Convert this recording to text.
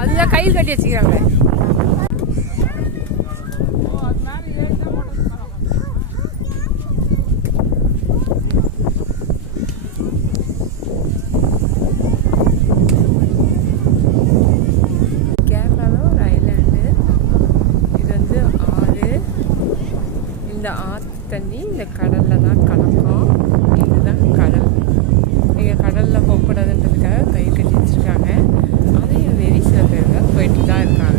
அதுதான் கையில் கட்டி வச்சுக்கிறாங்க. கேரளாவில் ஒரு ஐலாண்டு. இது வந்து ஆறு. இந்த ஆற்று தண்ணி இந்த கடலில் தான் கலக்கும். இதுதான் கடல். நீங்கள் கடலில் போகக்கூடாதுன்றதுக்காக கை கட்டி வச்சுருக்காங்க. அதையும் மீறி சில பேர்கள் போயிட்டு தான் இருக்காங்க.